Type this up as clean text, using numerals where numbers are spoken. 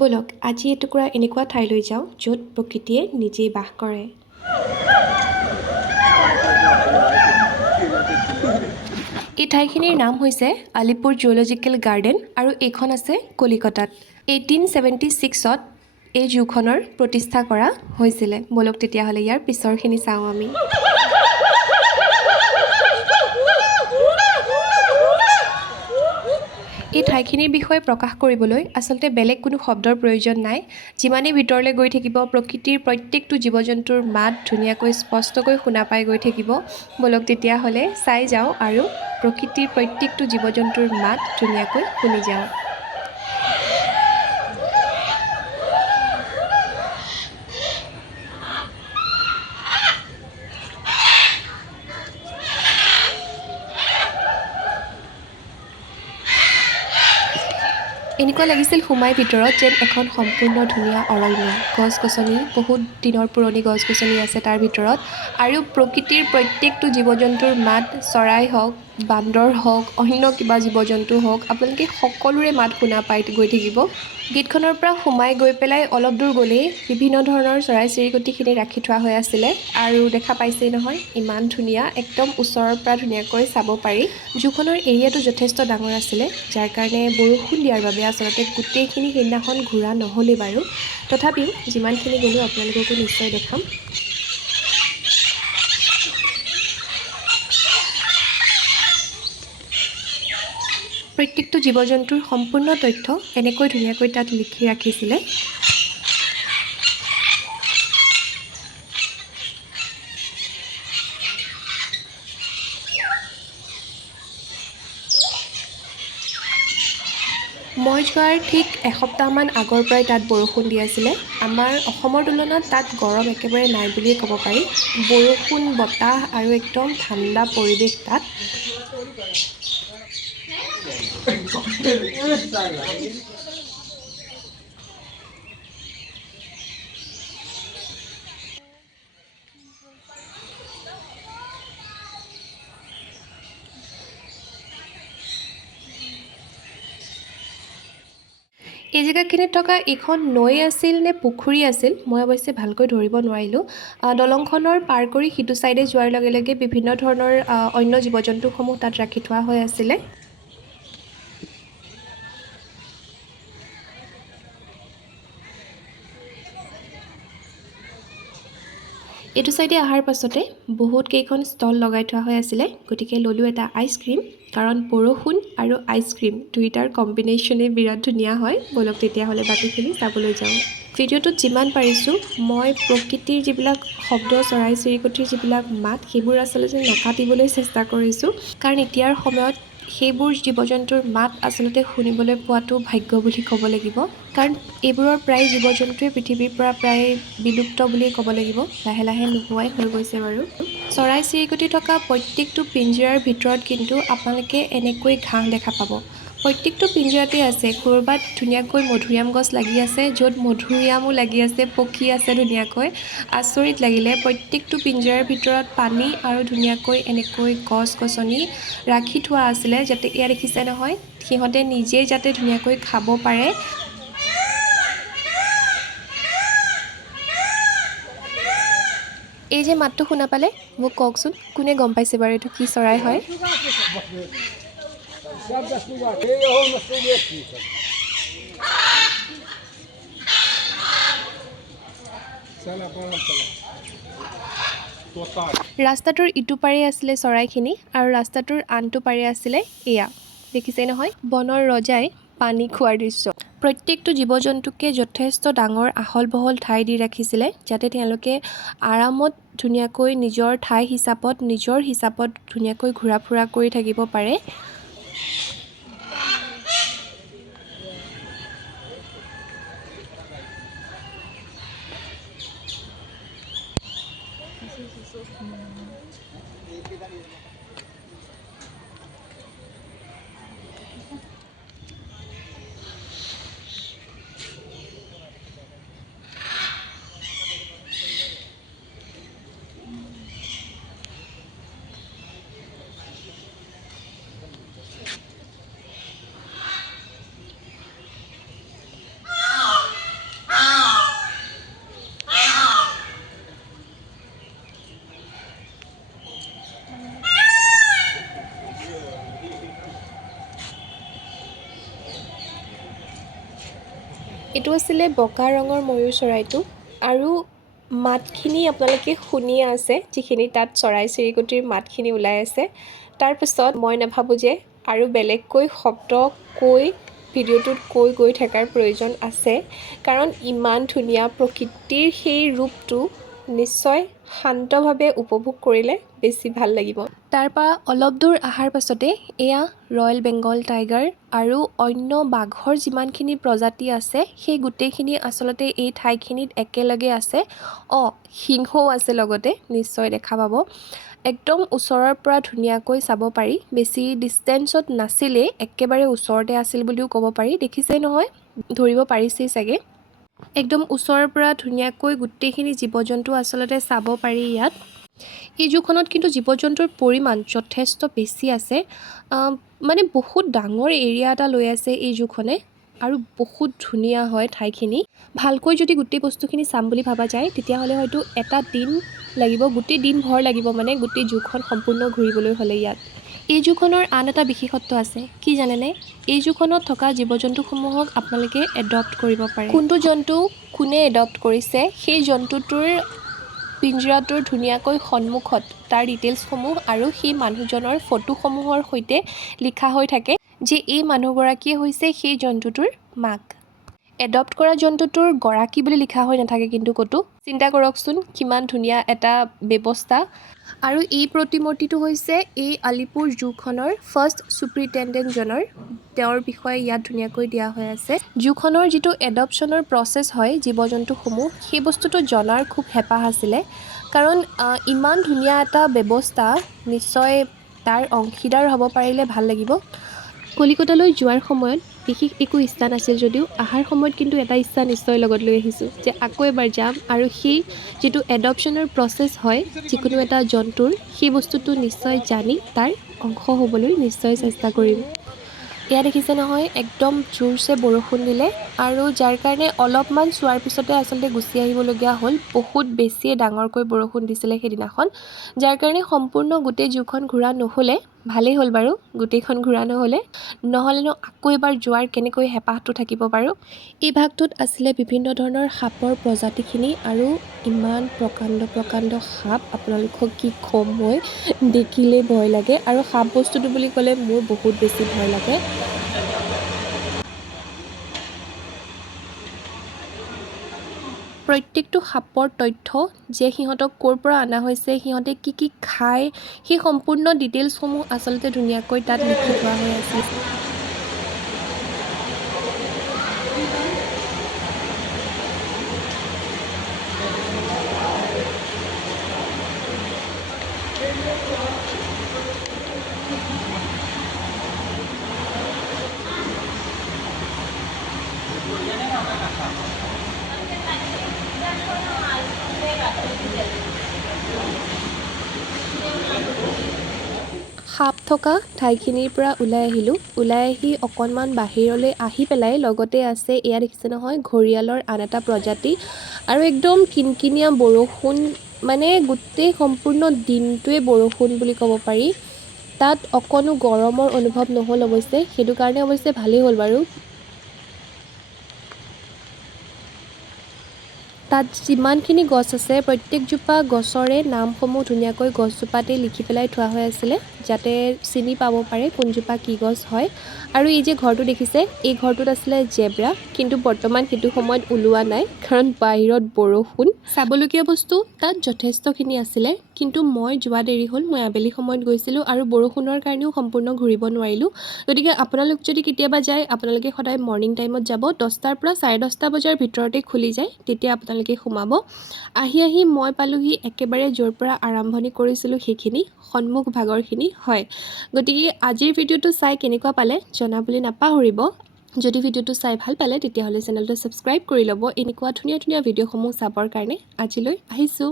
ব'লক আজি এটুকুৰা এনেকুৱা ঠাইলৈ যাওঁ য'ত প্ৰকৃতিয়ে নিজেই বাস কৰে। এই ঠাইখিনিৰ নাম হৈছে আলিপুৰ জুলজিকেল গাৰ্ডেন আৰু এইখন আছে কলিকতাত। 1876ত এই জুখনৰ প্ৰতিষ্ঠা কৰা হৈছিলে। ব'লক তেতিয়াহ'লে ইয়াৰ পিছৰখিনি চাওঁ আমি। এই ঠাইখিনিৰ বিষয়ে প্ৰকাশ কৰিবলৈ আচলতে বেলেগ কোনো শব্দৰ প্ৰয়োজন নাই। যিমানেই ভিতৰলৈ গৈ থাকিব প্ৰকৃতিৰ প্ৰত্যেকটো জীৱ জন্তুৰ মাত ধুনীয়াকৈ স্পষ্টকৈ শুনা পাই গৈ থাকিব। ব'লক তেতিয়াহ'লে চাই যাওঁ আৰু প্ৰকৃতিৰ প্ৰত্যেকটো জীৱ জন্তুৰ মাত ধুনীয়াকৈ শুনি যাওঁ। এনেকুৱা লাগিছিল সোমাই ভিতৰত যেন এখন সম্পূৰ্ণ ধুনীয়া অৰণ্য, গছ-গছনি, বহুত দিনৰ পুৰণি গছ-গছনি আছে তাৰ ভিতৰত আৰু প্ৰকৃতিৰ প্ৰত্যেকটো জীৱ জন্তুৰ মাত, চৰাই হওক, বান্দৰ হওক, অন্য কিবা জীৱ জন্তু হওক, আপোনালোকে সকলোৰে মাত শুনা পাই গৈ থাকিব। গেটখনৰ পৰা সোমাই গৈ পেলাই অলপ দূৰ গ'লেই বিভিন্ন ধৰণৰ চৰাই-চিৰিকটিখিনি ৰাখি থোৱা হৈ আছিলে আৰু দেখা পাইছেই নহয় ইমান ধুনীয়া, একদম ওচৰৰ পৰা ধুনীয়াকৈ চাব পাৰি। জুখনৰ এৰিয়াটো যথেষ্ট ডাঙৰ আছিলে, যাৰ কাৰণে বৰষুণ দিয়াৰ বাবে আচলতে গোটেইখিনি সেইদিনাখন ঘূৰা নহ'লেই বাৰু। তথাপিও যিমানখিনি গ'লোঁ আপোনালোককো নিশ্চয় দেখাম। প্ৰত্যেকটো জীৱ জন্তুৰ সম্পূৰ্ণ তথ্য এনেকৈ ধুনীয়াকৈ তাত লিখি ৰাখিছিলে। মই যোৱাৰ ঠিক এসপ্তাহমান আগৰ পৰাই তাত বৰষুণ দি আছিলে। আমাৰ অসমৰ তুলনাত তাত গৰম একেবাৰে নাই বুলিয়েই ক'ব পাৰি। বৰষুণ, বতাহ আৰু একদম ঠাণ্ডা পৰিৱেশ তাত। এই জেগাখিনিত থকা এইখন নৈ আছিল নে পুখুৰী আছিল মই অৱশ্যে ভালকৈ ধৰিব নোৱাৰিলোঁ। দলংখনৰ পাৰ কৰি সিটো ছাইডে যোৱাৰ লগে লগে বিভিন্ন ধৰণৰ অন্য জীৱ জন্তুসমূহ তাত ৰাখি থোৱা হৈ আছিলে। এইটো ছাইডে অহাৰ পাছতে বহুত কেইখন ষ্টল লগাই থোৱা হৈ আছিলে, গতিকে ল'লোঁ এটা আইচক্ৰীম, কাৰণ বৰষুণ আৰু আইচক্ৰীম দুইটাৰ কম্বিনেশ্যনেই বিৰাট ধুনীয়া হয়। ব'লক তেতিয়াহ'লে বাকীখিনি চাবলৈ যাওঁ। ভিডিঅ'টোত যিমান পাৰিছোঁ মই প্ৰকৃতিৰ যিবিলাক শব্দ, চৰাই-চিৰিকটিৰ যিবিলাক মাত সেইবোৰ আচলতে নাকাটিবলৈ চেষ্টা কৰিছোঁ, কাৰণ এতিয়াৰ সময়ত সেইবোৰ জীৱ জন্তুৰ মাত আচলতে শুনিবলৈ পোৱাটো ভাগ্য বুলি ক'ব লাগিব, কাৰণ এইবোৰৰ প্ৰায় জীৱ জন্তুৱে পৃথিৱীৰ পৰা প্ৰায় বিলুপ্ত বুলিয়েই ক'ব লাগিব, লাহে লাহে নোহোৱাই হৈ গৈছে বাৰু। চৰাই-চিৰিকটি থকা প্ৰত্যেকটো পিঞ্জৰাৰ ভিতৰত কিন্তু আপোনালোকে এনেকৈ ঘাঁহ দেখা পাব। প্ৰত্যেকটো পিঞ্জৰাতেই আছে, ক'ৰবাত ধুনীয়াকৈ মধুৰিআম গছ লাগি আছে, য'ত মধুৰিআমো লাগি আছে, পকি আছে ধুনীয়াকৈ। আচৰিত লাগিলে, প্ৰত্যেকটো পিঞ্জৰাৰ ভিতৰত পানী আৰু ধুনীয়াকৈ এনেকৈ গছ-গছনি ৰাখি থোৱা আছিলে, যাতে এয়া দেখিছে নহয় সিহঁতে নিজেই যাতে ধুনীয়াকৈ খাব পাৰে। এই যে মাতটো শুনা পালে, মোক কওকচোন কোনে গম পাইছে বাৰু এইটো কি চৰাই হয়? ৰাস্তাটোৰ ইটো পাৰে আছিলে চৰাইখিনি আৰু ৰাস্তাটোৰ আনটো পাৰে আছিলে এয়া দেখিছে নহয় বনৰ ৰজাই পানী খোৱাৰ দৃশ্য। প্ৰত্যেকটো জীৱ জন্তুকে যথেষ্ট ডাঙৰ আহল বহল ঠাই দি ৰাখিছিলে, যাতে তেওঁলোকে আৰামত ধুনীয়াকৈ নিজৰ ঠাই হিচাপত নিজৰ হিচাপত ধুনীয়াকৈ ঘূৰা ফুৰা কৰি থাকিব পাৰে। এইটো আছিলে বগা ৰঙৰ ময়ূৰ চৰাইটো আৰু মাতখিনি আপোনালোকে শুনিয়ে আছে যিখিনি তাত চৰাই চিৰিকটিৰ মাতখিনি ওলাই আছে তাৰপিছত মই নাভাবোঁ যে আৰু বেলেগকৈ শব্দ কৈ ভিডিঅ'টোত কৈ গৈ থকাৰ প্ৰয়োজন আছে কাৰণ ইমান ধুনীয়া প্ৰকৃতিৰ সেই ৰূপটো নিশ্চয় শান্তভাৱে উপভোগ কৰিলে বেছি ভাল লাগিব তাৰপৰা অলপ দূৰ অহাৰ পাছতে এয়া ৰয়েল বেংগল টাইগাৰ আৰু অন্য বাঘৰ যিমানখিনি প্ৰজাতি আছে সেই গোটেইখিনি আচলতে এই ঠাইখিনিত একেলগে আছে সিংহও আছে লগতে নিশ্চয় দেখা পাব একদম ওচৰৰ পৰা ধুনীয়াকৈ চাব পাৰি বেছি ডিষ্টেঞ্চত নাছিলেই একেবাৰে ওচৰতে আছিল বুলিও ক'ব পাৰি দেখিছেই নহয় ধৰিব পাৰিছেই চাগে একদম ওচৰৰ পৰা ধুনীয়াকৈ গোটেইখিনি জীৱ জন্তু আচলতে চাব পাৰি ইয়াত এই জুখনত কিন্তু জীৱ জন্তুৰ পৰিমাণ যথেষ্ট বেছি আছে মানে বহুত ডাঙৰ এৰিয়া এটা লৈ আছে এই জুখনে আৰু বহুত ধুনীয়া হয় ঠাইখিনি ভালকৈ যদি গোটেই বস্তুখিনি চাম বুলি ভাবা যায় তেতিয়াহ'লে হয়তো এটা দিন লাগিব গোটেই দিন ভৰ লাগিব মানে গোটেই জুখন সম্পূৰ্ণ ঘূৰিবলৈ হ'লে ইয়াত এই জুখনৰ আন এটা বিশেষত্ব আছে কি জানেনে এই জুখনত থকা জীৱ জন্তুসমূহক আপোনালোকে এডপ্ট কৰিব পাৰে কোনটো জন্তু কোনে এডপ্ট কৰিছে সেই জন্তুটোৰ পিঞ্জৰাটোৰ ধুনীয়াকৈ সন্মুখত তাৰ ডিটেইলছসমূহ আৰু সেই মানুহজনৰ ফটোসমূহৰ সৈতে লিখা হৈ থাকে যে এই মানুহগৰাকীয়ে হৈছে সেই জন্তুটোৰ মাক এডপ্ট কৰা জন্তুটোৰ গৰাকী বুলি লিখা হৈ নাথাকে কিন্তু ক'তো চিন্তা কৰকচোন কিমান ধুনীয়া এটা ব্যৱস্থা আৰু এই প্ৰতিমূৰ্তিটো হৈছে এই আলিপুৰ জুখনৰ ফাৰ্ষ্ট চুপ্ৰিটেণ্ডেণ্টজনৰ তেওঁৰ বিষয়ে ইয়াত ধুনীয়াকৈ দিয়া হৈ আছে জুখনৰ যিটো এডপশ্যনৰ প্ৰচেছ হয় জীৱ জন্তুসমূহ সেই বস্তুটো জনাৰ খুব হেঁপাহ আছিলে কাৰণ ইমান ধুনীয়া এটা ব্যৱস্থা নিশ্চয় তাৰ অংশীদাৰ হ'ব পাৰিলে ভাল লাগিব কলিকতালৈ যোৱাৰ সময়ত বিশেষ একো ইচ্ছা নাছিল যদিও অহাৰ সময়ত কিন্তু এটা ইচ্ছা নিশ্চয় লগত লৈ আহিছোঁ যে আকৌ এবাৰ যাম আৰু সেই যিটো এডপশ্যনৰ প্ৰচেছ হয় যিকোনো এটা জন্তুৰ সেই বস্তুটো নিশ্চয় জানি তাৰ অংশ হ'বলৈ নিশ্চয় চেষ্টা কৰিম এয়া দেখিছে নহয় একদম জোৰছে বৰষুণ দিলে আৰু যাৰ কাৰণে অলপমান চোৱাৰ পিছতে আচলতে গুচি আহিবলগীয়া হ'ল বহুত বেছিয়ে ডাঙৰকৈ বৰষুণ দিছিলে সেইদিনাখন যাৰ কাৰণে সম্পূৰ্ণ গোটেই জুখন ঘূৰা নহ'লে ভালেই হ'ল বাৰু গোটেইখন ঘূৰা নহ'লেনো আকৌ এবাৰ যোৱাৰ কেনেকৈ হেঁপাহটো থাকিব বাৰু এই ভাগটোত আছিলে বিভিন্ন ধৰণৰ সাপৰ প্ৰজাতিখিনি আৰু ইমান প্ৰকাণ্ড সাপ আপোনালোকক কি ক'ম মই দেখিলেই ভয় লাগে আৰু সাপ বস্তুটো বুলি ক'লে মোৰ বহুত বেছি ভয় লাগে প্ৰত্যেকটো সাপৰ তথ্য যে সিহঁতক ক'ৰ পৰা অনা হৈছে সিহঁতে কি খায় সেই সম্পূৰ্ণ ডিটেইলছসমূহ আচলতে ধুনীয়াকৈ তাত লিখি থোৱা হৈ আছিল সাপ থকা ঠাইখিনিৰ পৰা ওলাই আহিলোঁ ওলাই আহি অকণমান বাহিৰলৈ আহি পেলাই লগতে আছে এয়া দেখিছে নহয় ঘৰিয়ালৰ আন এটা প্ৰজাতি আৰু একদম কিনকিনীয়া বৰষুণ মানে গোটেই সম্পূৰ্ণ দিনটোৱে বৰষুণ বুলি ক'ব পাৰি তাত অকণো গৰমৰ অনুভৱ নহ'ল অৱশ্যে সেইটো কাৰণে অৱশ্যে ভালেই হ'ল বাৰু তাত যিমানখিনি গছ আছে প্ৰত্যেকজোপা গছৰে নামসমূহ ধুনীয়াকৈ গছজোপাতে লিখি পেলাই থোৱা হৈ আছিলে যাতে চিনি পাব পাৰে কোনজোপা কি গছ হয় আৰু এই যে ঘৰটো দেখিছে এই ঘৰটোত আছিলে জেব্ৰা কিন্তু বৰ্তমান সেইটো সময়ত ওলোৱা নাই কাৰণ বাহিৰত বৰষুণ চাবলগীয়া বস্তু তাত যথেষ্টখিনি আছিলে কিন্তু মই যোৱা দেৰি হ'ল মই আবেলি সময়ত গৈছিলোঁ আৰু বৰষুণৰ কাৰণেও সম্পূৰ্ণ ঘূৰিব নোৱাৰিলোঁ গতিকে আপোনালোক যদি কেতিয়াবা যায় আপোনালোকে সদায় মৰ্ণিং টাইমত যাব 10টাৰ পৰা 10:30 বজাৰ ভিতৰতে খুলি যায় তেতিয়া আপোনালোকে সোমাব আহি মই পালোহি একেবাৰে য'ৰ পৰা আৰম্ভণি কৰিছিলোঁ সেইখিনি সন্মুখ ভাগৰখিনি হয় গতিকে আজিৰ ভিডিঅ'টো চাই কেনেকুৱা পালে জনাবলৈ নাপাহৰিব যদি ভিডিঅ'টো চাই ভাল পালে তেতিয়াহ'লে চেনেলটো ছাবস্ক্ৰাইব কৰি ল'ব এনেকুৱা ধুনীয়া ভিডিঅ'সমূহ চাবৰ কাৰণে আজিলৈ আহিছোঁ